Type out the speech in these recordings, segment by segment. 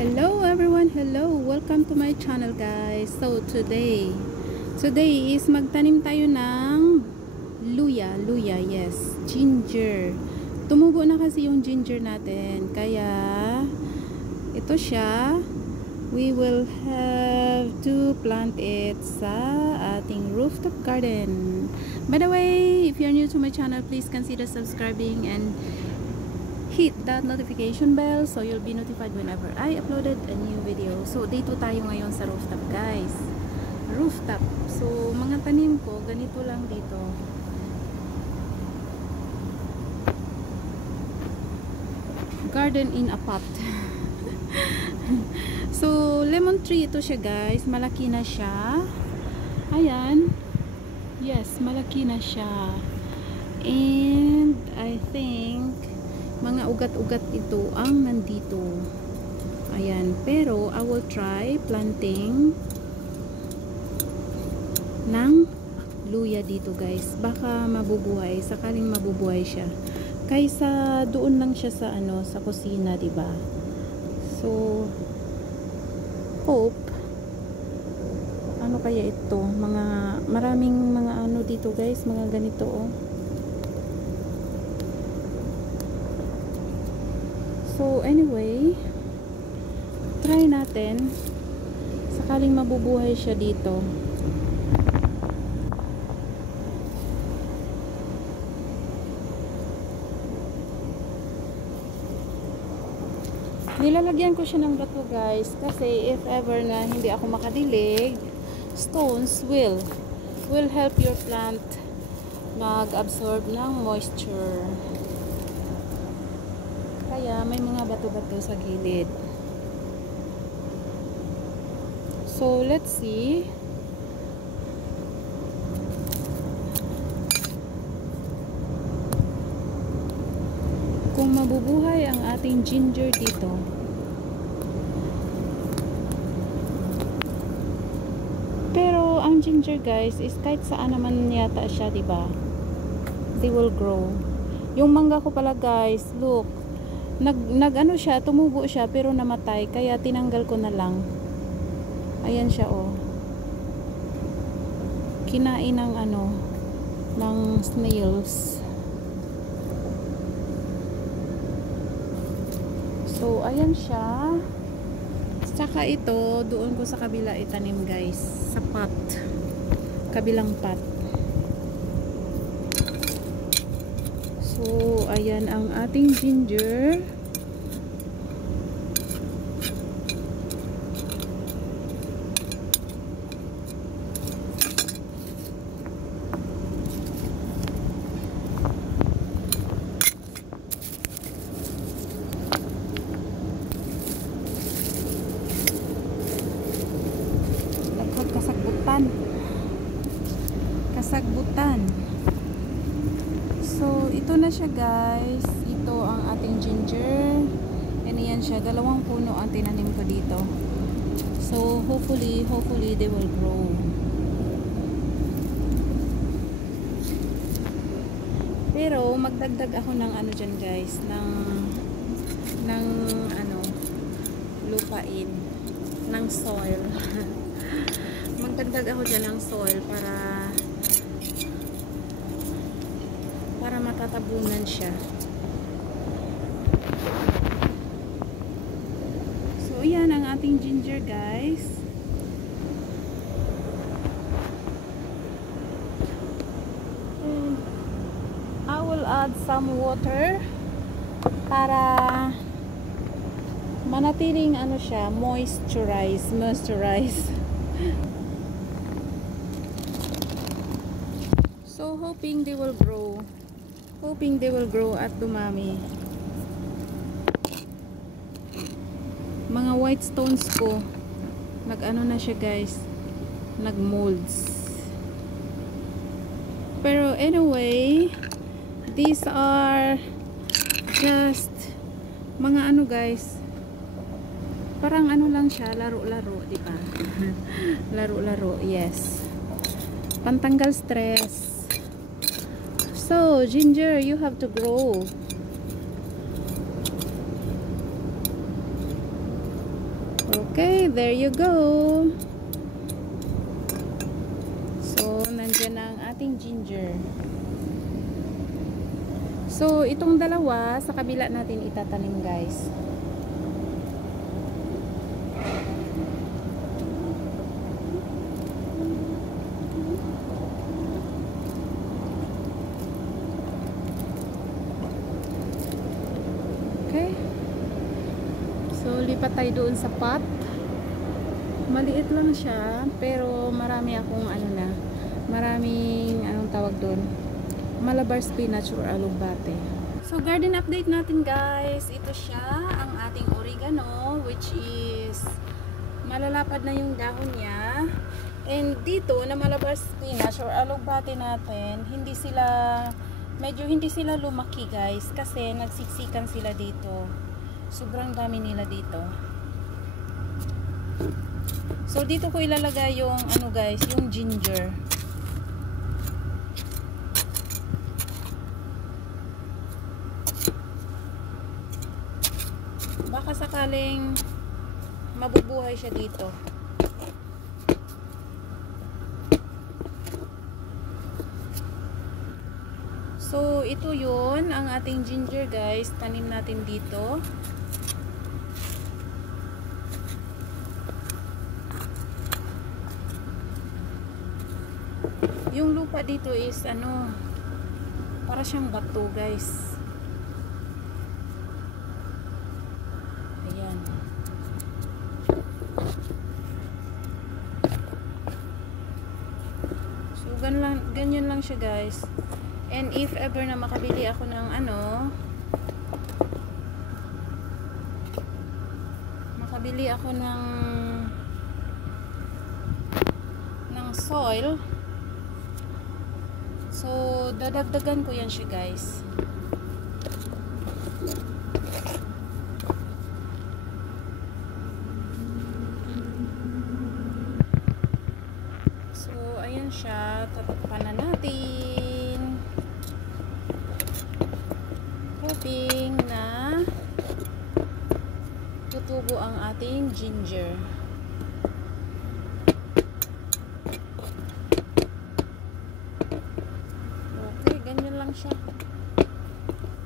Hello everyone, hello, welcome to my channel guys. So today is magtanim tayo ng luya, yes, ginger. Tumubo na kasi yung ginger natin, kaya ito siya. We will have to plant it sa ating rooftop garden. By the way, if you're new to my channel, please consider subscribing and hit that notification bell so you'll be notified whenever I uploaded a new video. So dito tayo ngayon sa rooftop guys. Rooftop. So mga tanim ko, ganito lang dito. Garden in a pot. So lemon tree ito siya guys. Malaki na siya. Ayan. Yes, malaki na siya. And I think mga ugat-ugat ito ang nandito. Ayan. Pero I will try planting ng luya dito guys. Baka mabubuhay. Sakaling mabubuhay siya. Kaysa doon lang siya sa sa kusina, 'di ba? So hope ano kaya ito? Maraming mga dito guys, mga ganito oh. So anyway, try natin sakaling mabubuhay siya dito. Nilalagyan ko siya ng bato guys kasi if ever na hindi ako makadilig, stones will help your plant mag-absorb ng moisture. Kaya may mga bato-bato sa gilid. So let's see. Kung mabubuhay ang ating ginger dito. Pero ang ginger guys is kahit saan naman yata siya, 'di ba? They will grow. Yung mangga ko pala guys, look. Nag siya, tumubo siya pero namatay kaya tinanggal ko na lang. Ayan siya oh. Kinain ng ng snails. So, ayan siya. Saka ito, doon ko sa kabila itanim guys. Sa pot. Kabilang pot. So, ayan ang ating ginger. Kasagbutan. So, ito na siya guys. Ito ang ating ginger. And yan siya. 2 puno ang tinanim ko dito. So, hopefully they will grow. Pero, magdagdag ako ng dyan guys. Ng lupain. Ng soil. Magdagdag ako dyan ng soil para matatabunan siya. So, yan ang ating ginger guys. And I will add some water para manatiling siya, moisturize. So, hoping they will grow. At dumami. Mga white stones ko, na siya guys. Nag-molds. Pero anyway, these are just mga guys. Parang lang siya, laro-laro, di ba? Laro-laro, yes. Pantanggal stress. So, ginger, you have to grow. Okay, there you go. So, nandyan na ang ating ginger. So, itong dalawa, sa kabila natin itatanim, guys. Okay. So, lipat tayo doon sa pot. Maliit lang siya, pero marami akong maraming anong tawag doon, Malabar spinach or alugbate. So, garden update natin, guys. Ito siya, ang ating oregano, which is malalapad na yung dahon niya. And dito, na Malabar spinach or alugbate natin, medyo hindi sila lumaki, guys, kasi nagsiksikan sila dito. Sobrang dami nila dito. So, dito ko ilalagay yung guys, yung ginger. Baka sakaling mabubuhay siya dito. So, ito yun ang ating ginger, guys. Tanim natin dito. Yung lupa dito is para siyang bato, guys. Ayan. So ganyan lang siya, guys. And if ever na makabili ako ng soil, so dadagdagan ko yan siya, guys. So ayan siya, tatakpan na natin, hoping na tutubo ang ating ginger. Ganyan lang siya.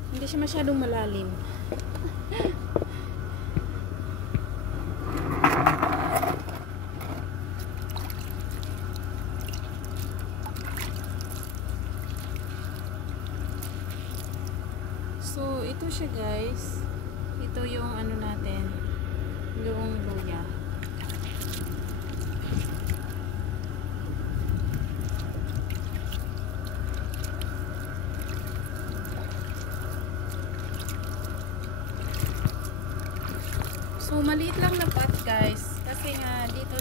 Hindi siya masyadong malalim. So, ito siya, guys. Ito yung natin. Yung luya. So, maliit lang na pot, guys. Kasi nga, dito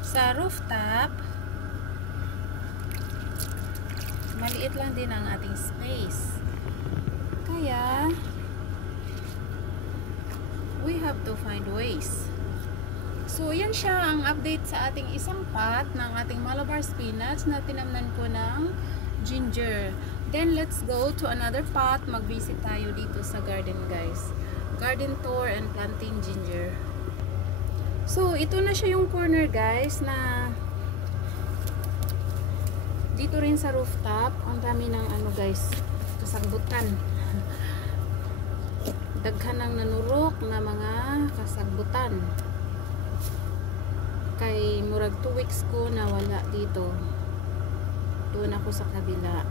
sa rooftop, maliit lang din ang ating space. Kaya, we have to find ways. So, yan siya ang update sa ating isang pot ng ating Malabar spinach na tinamnan ko ng ginger. Then, let's go to another pot. Mag-visit tayo dito sa garden, guys. Garden tour and planting ginger. So, ito na siya yung corner, guys, na dito rin sa rooftop. Ang dami ng guys, kasagbutan. Daghan ng nanurok na mga kasagbutan. Kay murag 2 weeks ko na wala dito. Doon ako sa kabila.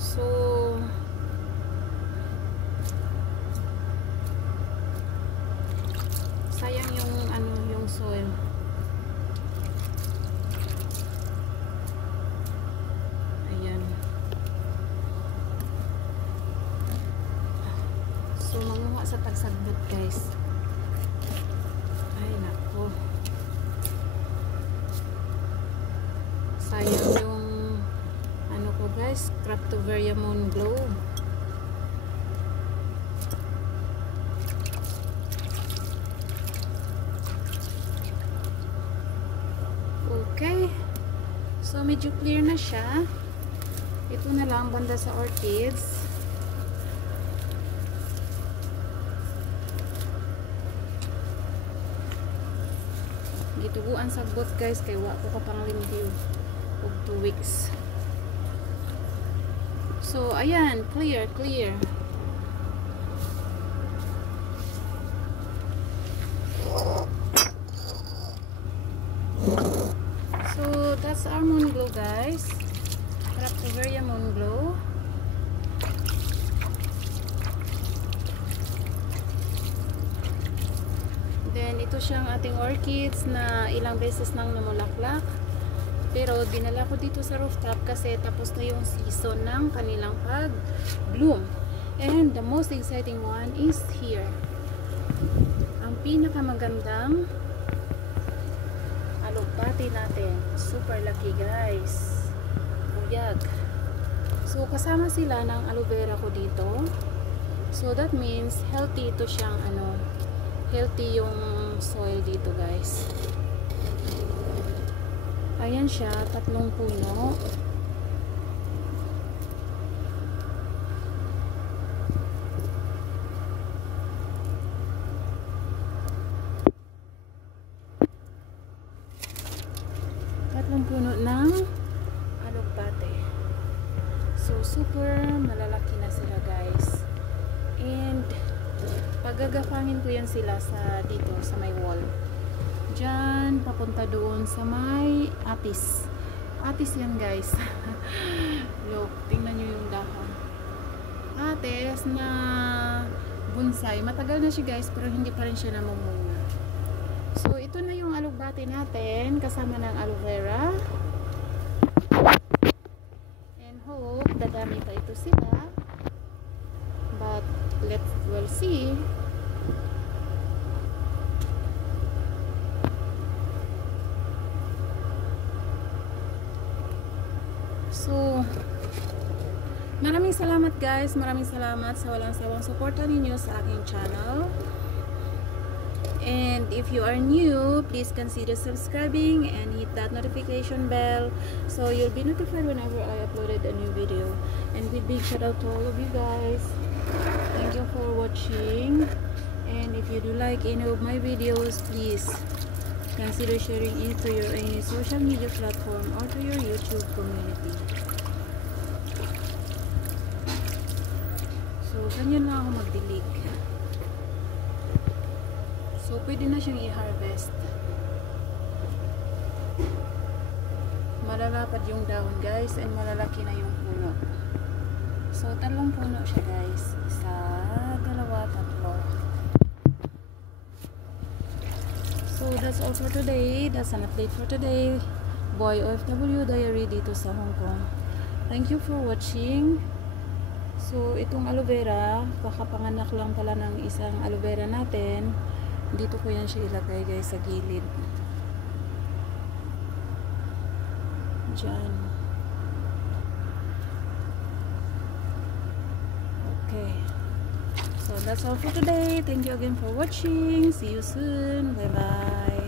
So, sayang yung yung soil. Ayan. So, manguha sa tagsagbot, guys. Ay, nako. Sayang yung ko, guys, Cryptomeria Moon Glow. Okay. So, medyo clear na siya. Ito na lang banda sa orchids. gituguan sa bot guys kay wa ko kapang limdiw og 2 weeks. So ayan, clear. So that's our moon glow guys. Craftophilia moon glow. Then ito siyang ating orchids na ilang beses nang namulaklak. Pero dinala ko dito sa rooftop kasi tapos na yung season ng kanilang pag-bloom. And the most exciting one is here. Ang pinakamagandang alugbati natin. Super lucky guys. Buyag. So kasama sila ng aloe vera ko dito. So that means healthy ito siyang healthy yung soil dito guys. Ayan siya, 3 puno. Tatlong puno ng alugbate. So super malalaki na sila guys. And pagagapangin ko yan sila sa dito sa may wall. Diyan papunta doon sa may atis. Atis yan guys. Look, tingnan nyo yung dahon. Atis na bonsai. Matagal na siya guys pero hindi pa rin siya namumunga. So ito na yung alugbate natin kasama ng aloe vera. And hope dadami pa ito sila. But we'll see. So maraming salamat guys, maraming salamat sa walang sawang suporta ninyo sa aking channel. And if you are new, please consider subscribing and hit that notification bell so you'll be notified whenever I uploaded a new video. And with big shout out to all of you guys. Thank you for watching. And if you do like any of my videos, please consider sharing it to your any social media platform or to your YouTube community. So, ganyan na ako magdilig. So, pwede na siyang i-harvest. Malalapad yung dahon guys and malalaki na yung puno. So, 3 puno siya guys. 1, 2, 3. So, that's all for today. That's an update for today. Boy OFW Diary dito sa Hong Kong. Thank you for watching. So, itong aloe vera, kakapanganak lang pala ng isang aloe vera natin. Dito ko yan siya ilagay guys sa gilid. Diyan. Okay. So, that's all for today. Thank you again for watching. See you soon. Bye-bye.